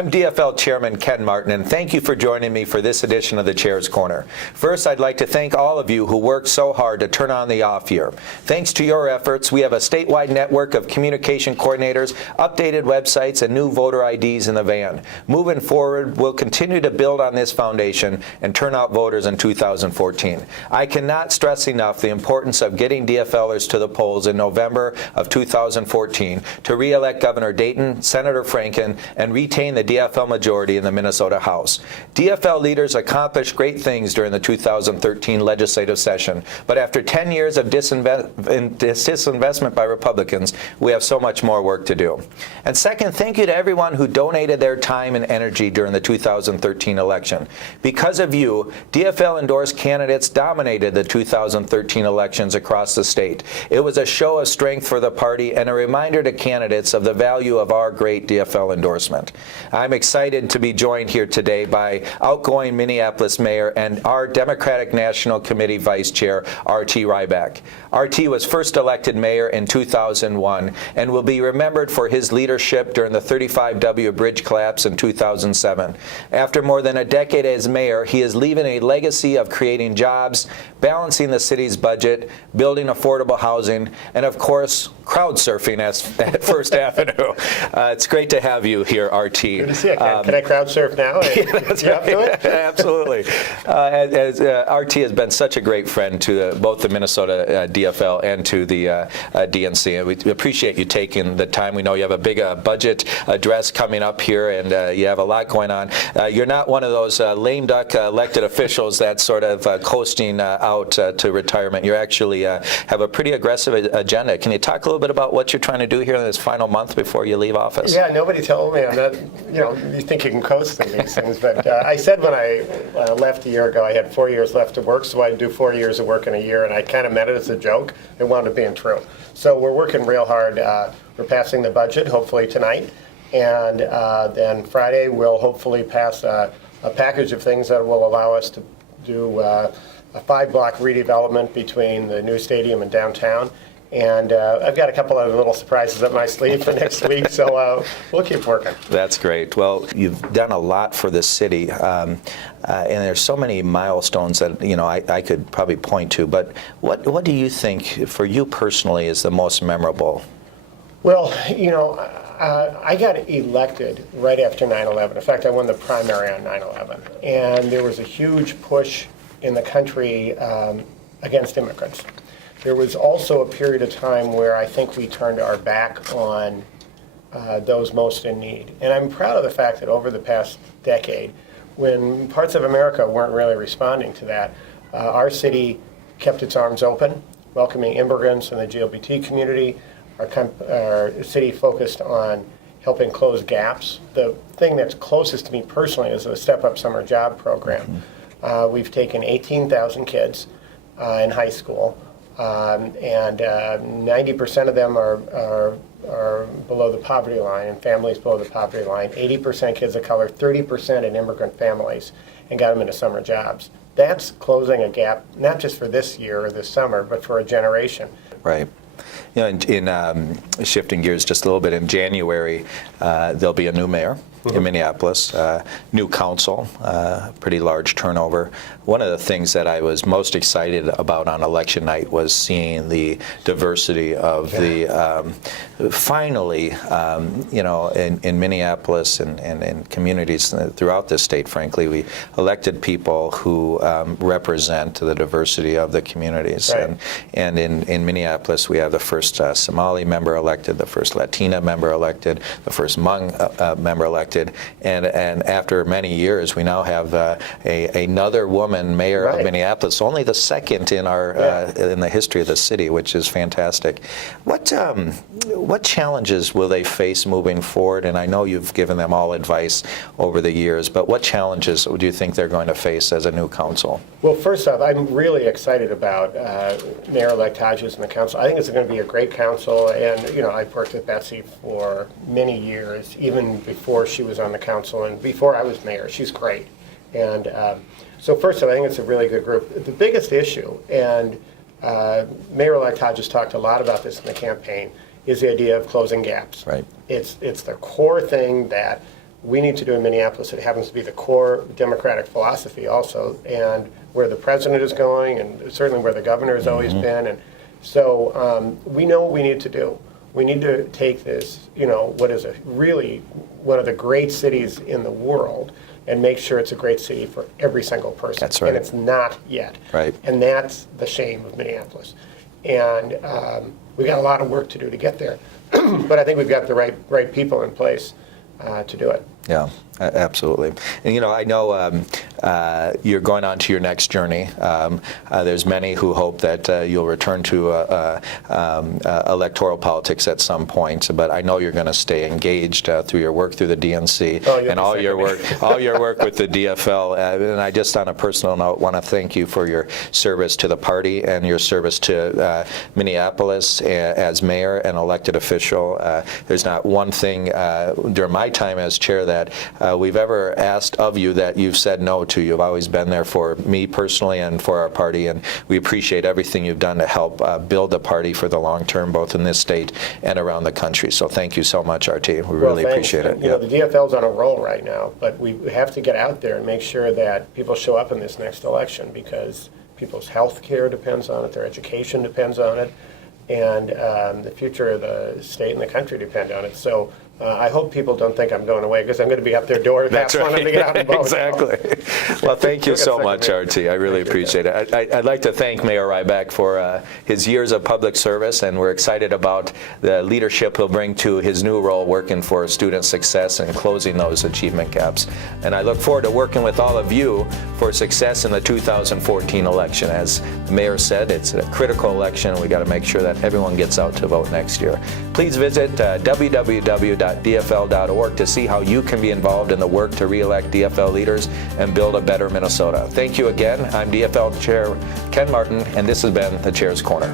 I'm DFL Chairman Ken Martin, and thank you for joining me for this edition of the Chair's Corner. First, I'd like to thank all of you who worked so hard to turn on the off year. Thanks to your efforts, we have a statewide network of communication coordinators, updated websites, and new voter IDs in the van. Moving forward, we'll continue to build on this foundation and turn out voters in 2014. I cannot stress enough the importance of getting DFLers to the polls in November of 2014 to re-elect Governor Dayton, Senator Franken, and retain the DFL majority in the Minnesota House. DFL leaders accomplished great things during the 2013 legislative session, but after 10 years of disinvestment by Republicans, we have so much more work to do. And second, thank you to everyone who donated their time and energy during the 2013 election. Because of you, DFL-endorsed candidates dominated the 2013 elections across the state. It was a show of strength for the party and a reminder to candidates of the value of our great DFL endorsement. I'm excited to be joined here today by outgoing Minneapolis Mayor and our Democratic National Committee Vice Chair, R.T. Rybak. R.T. was first elected mayor in 2001 and will be remembered for his leadership during the 35W bridge collapse in 2007. After more than a decade as mayor, he is leaving a legacy of creating jobs, balancing the city's budget, building affordable housing, and of course, crowd surfing at First Avenue. It's great to have you here, R.T. Good to see you. Can I crowd surf now? Yeah, that's right. Up to it? Absolutely. R.T. has been such a great friend to both the Minnesota DFL and to the DNC. And we appreciate you taking the time. We know you have a big budget address coming up here, and you have a lot going on. You're not one of those lame duck elected officials that's sort of coasting out to retirement. You actually have a pretty aggressive agenda. Can you talk a little bit about what you're trying to do here in this final month before you leave office? Yeah, nobody told me. I'm not, you think you can coast through these things, but I said when I left a year ago, I had 4 years left to work, so I'd do 4 years of work in a year, and I kind of meant it as a joke. It wound up being true. So we're working real hard. We're passing the budget, hopefully tonight, and then Friday we'll hopefully pass a package of things that will allow us to do a 5-block redevelopment between the new stadium and downtown. And I've got a couple of little surprises up my sleeve for next week, so we'll keep working. That's great. Well, you've done a lot for the city, and there's so many milestones that I could probably point to. But what do you think, for you personally, is the most memorable? Well, I got elected right after 9/11. In fact, I won the primary on 9/11, and there was a huge push in the country against immigrants. There was also a period of time where I think we turned our back on those most in need. And I'm proud of the fact that over the past decade, when parts of America weren't really responding to that, our city kept its arms open, welcoming immigrants and the LGBT community. Our city focused on helping close gaps. The thing that's closest to me personally is the Step Up Summer Job Program. We've taken 18,000 kids in high school. And 90% of them are below the poverty line, and families below the poverty line. 80% kids of color, 30% in immigrant families, and got them into summer jobs. That's closing a gap, not just for this year or this summer, but for a generation. Right. In shifting gears just a little bit, in January, there'll be a new mayor in Minneapolis, new council, pretty large turnover. One of the things that I was most excited about on election night was seeing the diversity of the, finally, in Minneapolis and communities throughout the state, frankly, we elected people who represent the diversity of the communities. Right. And in Minneapolis, we have the first Somali member elected, the first Latina member elected, the first Hmong member elected. And after many years, we now have another woman mayor of Minneapolis, only the second in our in the history of the city, which is fantastic. What challenges will they face moving forward? And I know you've given them all advice over the years, but what challenges do you think they're going to face as a new council? Well, first off, I'm really excited about Mayor-elect Hodges and the council. I think it's going to be a great council, and I've worked with Betsy for many years, even before she was on the council and before I was mayor. She's great. And so first off, I think it's a really good group. The biggest issue, and Mayor-elect Hodges talked a lot about this in the campaign, is the idea of closing gaps. Right. It's the core thing that we need to do in Minneapolis. It happens to be the core Democratic philosophy also, and where the president is going, and certainly where the governor has always been. And so we know what we need to do. We need to take this, what is really one of the great cities in the world, and make sure it's a great city for every single person. That's right. And it's not yet. Right. And that's the shame of Minneapolis. And we've got a lot of work to do to get there. But I think we've got the right people in place to do it. Yeah, absolutely. And I know you're going on to your next journey. There's many who hope that you'll return to electoral politics at some point, but I know you're going to stay engaged through your work through the DNC and all your work with the DFL. And I just, on a personal note, want to thank you for your service to the party and your service to Minneapolis as mayor and elected official. There's not one thing during my time as chair that we've ever asked of you that you've said no to. You've always been there for me personally and for our party, and we appreciate everything you've done to help build the party for the long term, both in this state and around the country. So thank you so much, RT. We really appreciate it. The DFL's on a roll right now, but we have to get out there and make sure that people show up in this next election, because people's health care depends on it, their education depends on it, and the future of the state and the country depend on it. So I hope people don't think I'm going away, because I'm going to be up their door. That's right. To get out and vote. Exactly. Well, thank you so much, RT. I really appreciate it. I'd like to thank Mayor Rybak for his years of public service, and we're excited about the leadership he'll bring to his new role working for student success and closing those achievement gaps. And I look forward to working with all of you for success in the 2014 election. As the mayor said, it's a critical election, and we got to make sure that everyone gets out to vote next year. Please visit www.dfl.org to see how you can be involved in the work to re-elect DFL leaders and build a better Minnesota. Thank you again. I'm DFL Chair Ken Martin, and this has been the Chair's Corner.